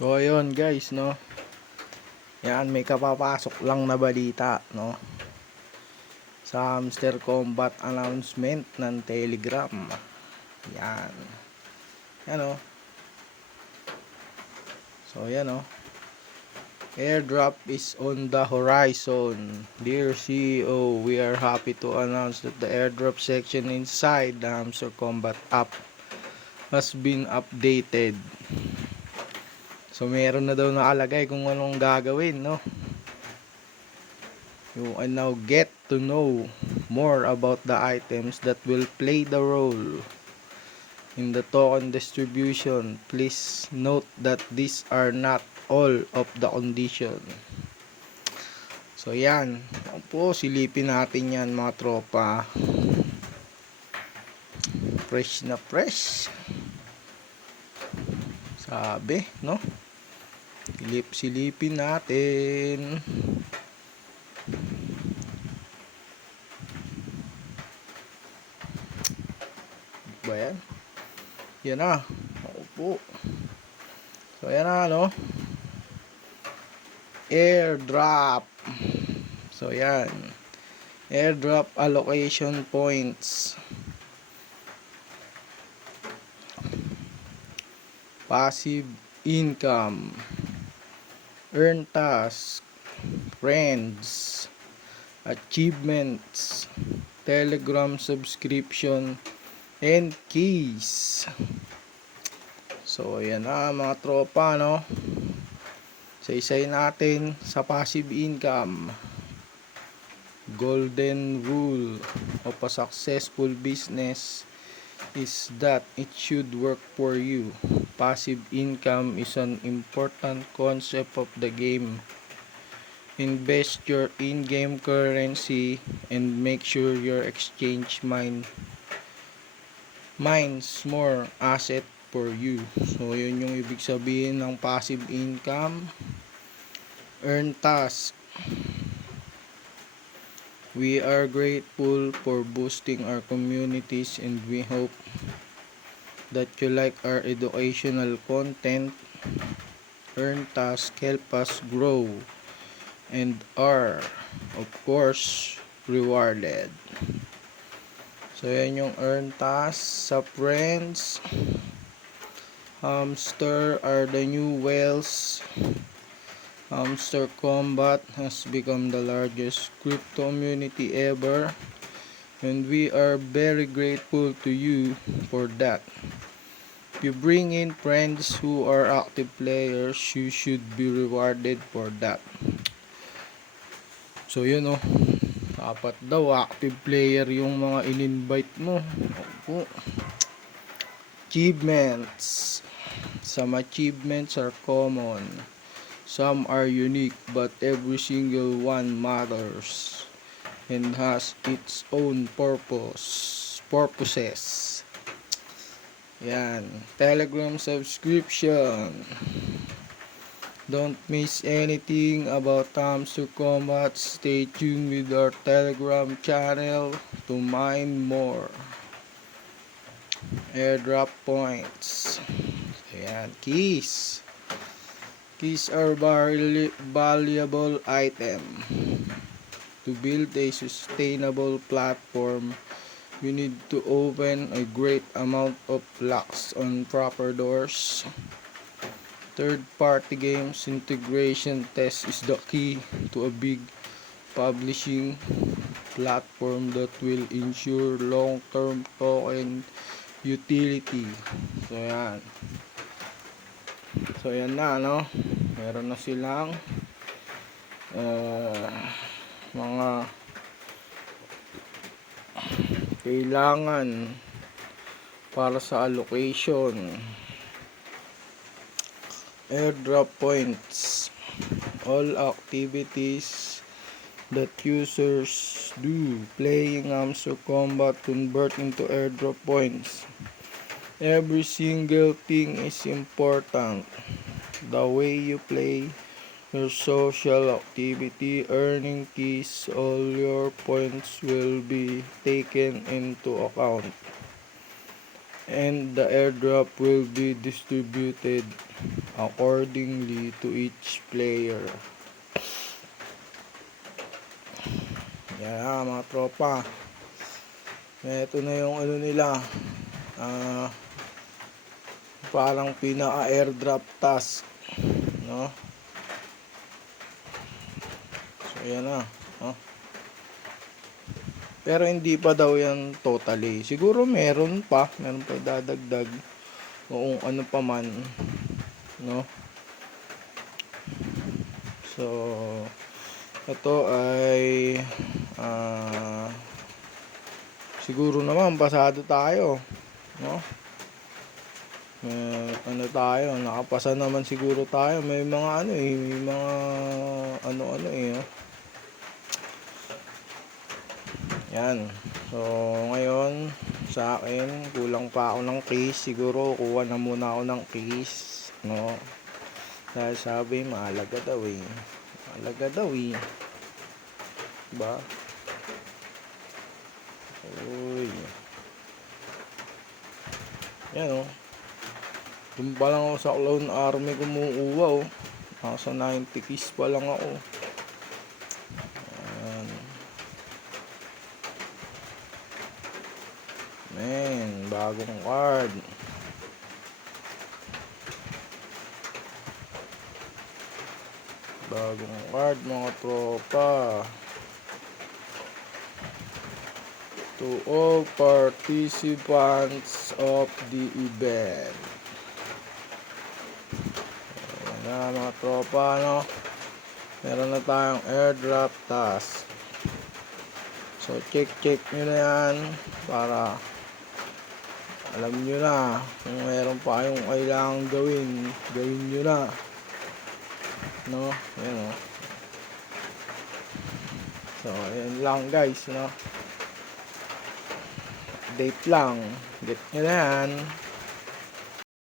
So ayun guys, no. Yan, may kapapasok lang na balita, no. Sa Hamster Combat announcement ng Telegram. Yan. Yan, oh. So yan, oh. Airdrop is on the horizon. Dear CEO, we are happy to announce that the airdrop section inside the Hamster Combat app has been updated. So meron na daw nakalagay kung anong gagawin, no. You can now get to know more about the items that will play the role in the token distribution. Please note that these are not all of the condition. So yan, po silipin natin yan mga tropa. Fresh na fresh. Sabi, no? Silipin natin. Ba yan? Yan na. Ako po. So yan na, no? Airdrop. So yan. Airdrop allocation points. Passive income. Earn task. Friends. Achievements. Telegram subscription and keys. So ayan na mga tropa, no. Isa-isay natin sa passive income. Golden rule of a successful business is that it should work for you. Passive income is an important concept of the game. Invest your in-game currency and make sure your exchange mines more asset for you. So yun yung ibig sabihin ng passive income. Earn task. We are grateful for boosting our communities and we hope that you like our educational content. Earn task help us grow and are of course rewarded. So yan yung earn task sa friends. Hamster are the new whales. Hamster Combat has become the largest crypto community ever, and we are very grateful to you for that. If you bring in friends who are active players, you should be rewarded for that. So yun, oh. Dapat daw active player yung mga in-invite mo. Opo. Achievements. Some achievements are common. Some are unique, but every single one matters and has its own purposes. Yan. Telegram subscription. Don't miss anything about Hamster Combat. Stay tuned with our Telegram channel to mine more. Airdrop points. Ayan. Keys. Keys are valuable item. To build a sustainable platform, you need to open a great amount of locks on proper doors. Third-party games integration test is the key to a big publishing platform that will ensure long-term token utility. So yan. So yan na, no. Meron na silang mga kailangan para sa allocation. Airdrop points. All activities that users do playing Hamster Combat convert into airdrop points. Every single thing is important. The way you play, your social activity, earning keys, all your points will be taken into account. and the airdrop will be distributed accordingly to each player. Yan mga tropa. Ito na yung ano nila. Parang pinaka-airdrop task, no? So yan na, no? Pero hindi pa daw yan totally. Siguro meron pa dadagdag kung ano pa man, no? So ito ay siguro naman pasado tayo, no? Ano tayo, nakapasa naman siguro tayo. May mga may mga no? Yan. So ngayon sa akin kulang pa ako ng case. Siguro kuha na muna ako ng case, no? Dahil sabi mahalaga daw eh. Mahalaga daw eh. Diba? Uy. Yan, oh. Doon pa lang ako sa Clown Army kumukuha, oh. Nasa 90 keys pa lang ako. Ayan. Man, bagong card. Bagong card mga tropa. To all participants of the event. Ayan na mga tropa, no? Meron na tayong airdrop task. So check nyo na yan para alam nyo na kung meron pa kayong kailangang gawin nyo na, no? Ayan, no? So ayan lang guys, no? Update lang, get nyo na yan.